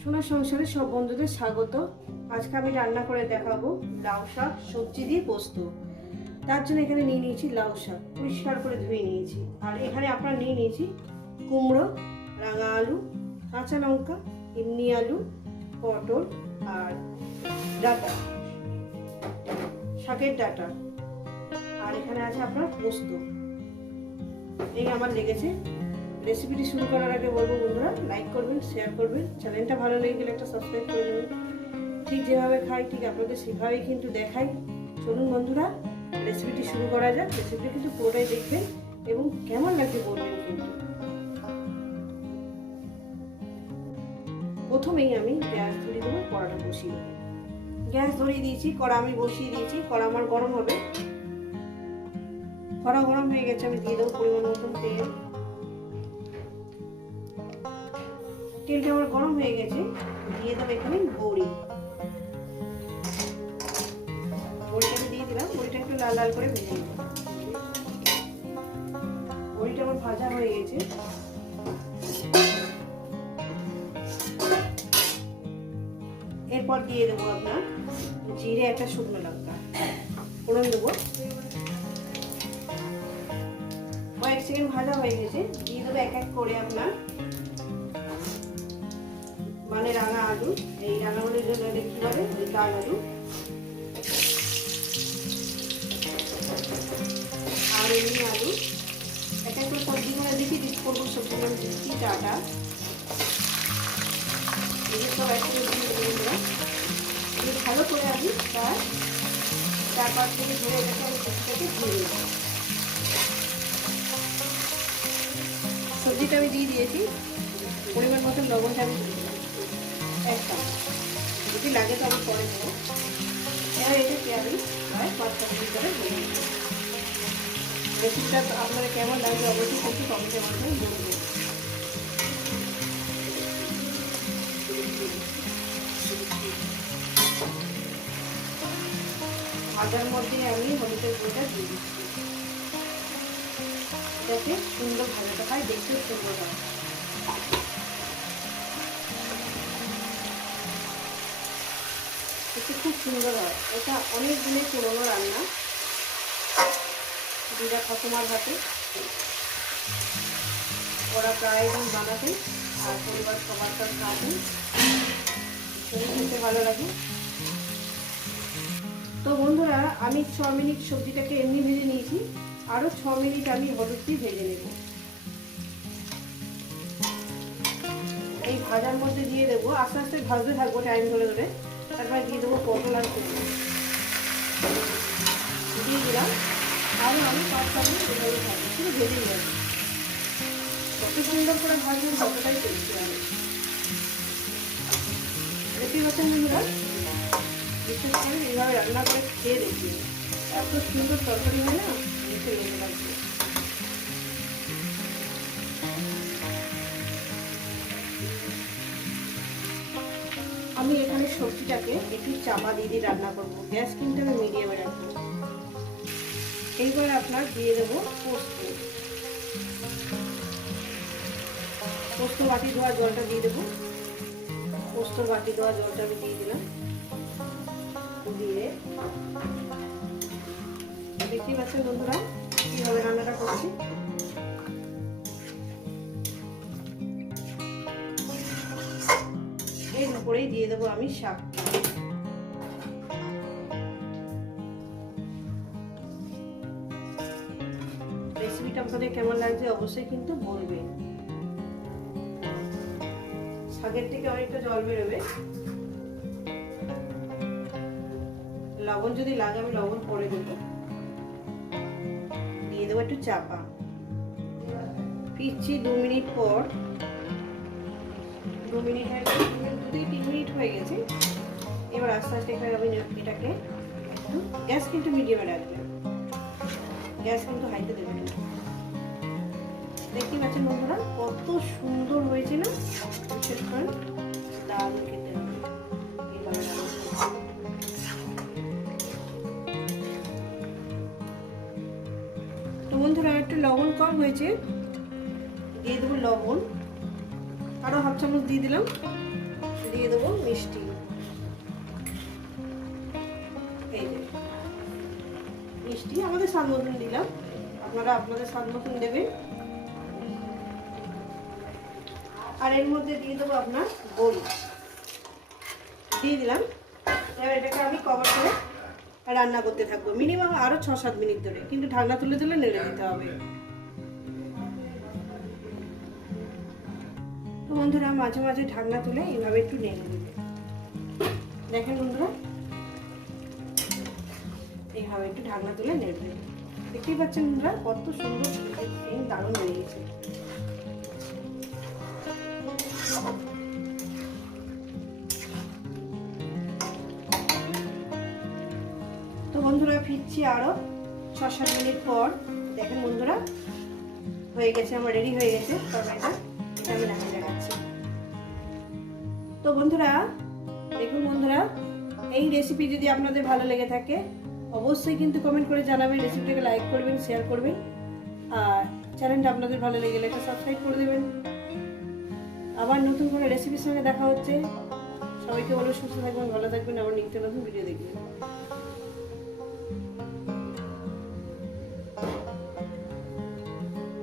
সোনার সংসারে সব বন্ধুদের স্বাগত। আজকে আমি রান্না করে দেখাবো লাউ শাক, সবজি দিয়ে পোস্ত। তার জন্য এখানে নিয়ে নিয়েছি লাউ শাক, পরিষ্কার করে ধুয়ে নিয়েছি। আর এখানে আপনার নিয়ে নিয়েছি কুমড়ো, রাঙা আলু, কাঁচা লঙ্কা, এমনি আলু, পটল আর ডাটা, শাকের ডাটা। আর এখানে আছে আপনার পোস্ত। এই আমার লেগেছে রেসিপিটি শুরু করার আগে বলব বন্ধুরা লাইক করবেন শেয়ার করবেন। চ্যানেলটা ভালো লেগে গেলে একটা সাবস্ক্রাইব করে দেবেন। ঠিক যেভাবে খাই, ঠিক আপনাদের সেভাবেই কিন্তু দেখাই। চলুন বন্ধুরা, রেসিপিটি শুরু করা যাক। রেসিপিটি কিন্তু পুরোটাই দেখবেন এবং কেমন লাগছে বলবেন কিন্তু। প্রথমেই আমি গ্যাস ধরিয়ে দেবো, কড়াটা বসিয়ে দেবো। গ্যাস ধরিয়ে দিয়েছি, কড়া আমি বসিয়ে দিয়েছি, কড়া আমার গরম হবে। কড়া গরম হয়ে গেছে, আমি দিয়ে দেবো পরিমাণ মতন তেল। তেলটা আমার গরম হয়ে গেছে, দিয়ে দেবো এখানে বড়ি। বড়িটাকে দিয়ে দিলাম, বড়িটা একটু লাল লাল করে ভেজে বড়িটা আমার ভাজা হয়ে গেছে। এরপর দিয়ে দেবো আপনার জিরে একটা শুকনো লঙ্কা। ফোড়ন দেবো। কয়েক সেকেন্ড ভাজা হয়ে গেছে, দিয়ে দেবো এক এক করে আপনার মানে রাঙা আলু। এই রাঙা আলুর জন্য কি বলে লাল আলু। আর এমনি আলু। এক এক করে সবজি করে দিচ্ছি করব সবজি করে দিচ্ছি ডাটা এগুলো সব এক করে দিয়ে দেবো বন্ধুরা এগুলো ভালো করে আমি তার চার পাঁচ থেকে ধরে এটাকে আমি সবজিটাকে ধুয়ে সবজিটা আমি দিয়ে দিয়েছি। পরিমাণ মতন লবণটা আমি যদি লাগে তো আমি পরে দেবো এবার এটাকে আমি প্রায় পাঁচ পাঁচ মিনিট করে ধরে নেব রেসিপিটা আপনারা কেমন লাগবে অবশ্যই কিন্তু কমেন্টের মাধ্যমে বলবেন। ভাজার মধ্যে আমি হলুদের গুঁড়োটা দিয়ে দিচ্ছি। যাতে সুন্দর ভাজাটা হয়, দেখতেও সুন্দর হয়। সুন্দর হয়। এটা অনেক দিনের পুরোনো রান্না। দিদা ঠাকুমার হাতে। ওরা প্রায় দিন বানাতেন আর পরিবার সবার কাছে খাওয়াতেন। শরীর খেতে ভালো লাগে। তো বন্ধুরা, আমি ছ মিনিট সবজিটাকে এমনি ভেজে নিয়েছি। আরও ছ মিনিট আমি হলুদ দিয়ে ভেজে নেব। এই ভাজার মধ্যে দিয়ে দেবো। আস্তে আস্তে ভাজতে থাকব টাইম ধরে ধরে। তারপরে দিয়ে দেবো পটল আর কুমড়ো দিয়ে দিলাম। আরও আমি ছ মিনিট এভাবে থাকব শুধু ভেজেই যাবে যত সুন্দর করে ভাজবেন ততটাই টেস্টি হবে দেখতেই পাচ্ছেন বন্ধুরা? বিশেষ করে এইভাবে রান্না করে খেয়ে দেখি এত সুন্দর তরকারি হয় না দেখতে লেগে লাগবে। আমি এখানে সবজিটাকে একটু চাপা দিয়ে দিয়ে রান্না করব। গ্যাস কিন্তু আমি মিডিয়ামে রাখব। এইবার আপনার দিয়ে দেবো পোস্ত। পোস্ত বাটি ধোয়া জলটা দিয়ে দেবো। পোস্ত বাটি ধোয়া জলটা আমি দিয়ে দিলাম। দিয়ে দেখতেই পাচ্ছেন বন্ধুরা, কীভাবে রান্নাটা করছি? উপরেই দিয়ে দেবো আমি শাক। রেসিপিটা আপনাদের কেমন লাগছে অবশ্যই কিন্তু বলবেন। শাকের থেকে অনেকটা জল বেরোবে। লবণ যদি লাগে আমি লবণ পরে দেবো। দিয়ে দেবো একটু চাপা। ফিরছি দু মিনিট পর। দু মিনিটের দু থেকে তিন মিনিট হয়ে গেছে। এবার আস্তে আস্তে এখানে আমি এটাকে গ্যাস কিন্তু মিডিয়ামে রাখবেন গ্যাস কিন্তু হাইতে দেবেন না। দেখতে পাচ্ছেন বন্ধুরা, কত সুন্দর হয়েছে না? বিশেষ করে দারুণ খেতে। বন্ধুরা, একটু লবণ কম হয়েছে। দিয়ে দেবো লবণ। আরও হাফ চামচ দিয়ে দিলাম। দিয়ে দেবো মিষ্টি। এই মিষ্টি আমাদের স্বাদ মতন দিলাম। আপনারা আপনাদের স্বাদ মতন দেবেন। আর এর মধ্যে দিয়ে দেবো আপনার গরু দিয়ে দিলাম। এবার এটাকে আমি কভার করে রান্না করতে থাকব। মিনিমাম আরও ছ সাত মিনিট ধরে। কিন্তু ঢাকনা তুলে তুলে নেড়ে দিতে হবে। বন্ধুরা মাঝে মাঝে ঢাকনা তুলে এইভাবে একটু নেড়ে দিবে। দেখেন বন্ধুরা এইভাবে একটু ঢাকনা তুলে নেড়ে দেবে। দেখতেই পাচ্ছেন বন্ধুরা, কত সুন্দর দারুণ হয়ে গেছে তো বন্ধুরা, ফিরছি আরও ছ সাত মিনিট পর। দেখেন বন্ধুরা, হয়ে গেছে, আমার রেডি হয়ে গেছে তরকারিটা। তো বন্ধুরা, দেখুন বন্ধুরা, এই রেসিপি যদি আপনাদের ভালো লেগে থাকে, অবশ্যই কিন্তু কমেন্ট করে জানাবেন রেসিপিটাকে লাইক করবেন শেয়ার করবেন, আর চ্যানেলটা আপনাদের ভালো লেগে গেলে সাবস্ক্রাইব করে দেবেন। আবার নতুন করে রেসিপির সঙ্গে দেখা হচ্ছে। সবাইকে বলো, সুস্থ থাকবেন, ভালো থাকবেন, আবার নিত্য নতুন ভিডিও দেখবেন।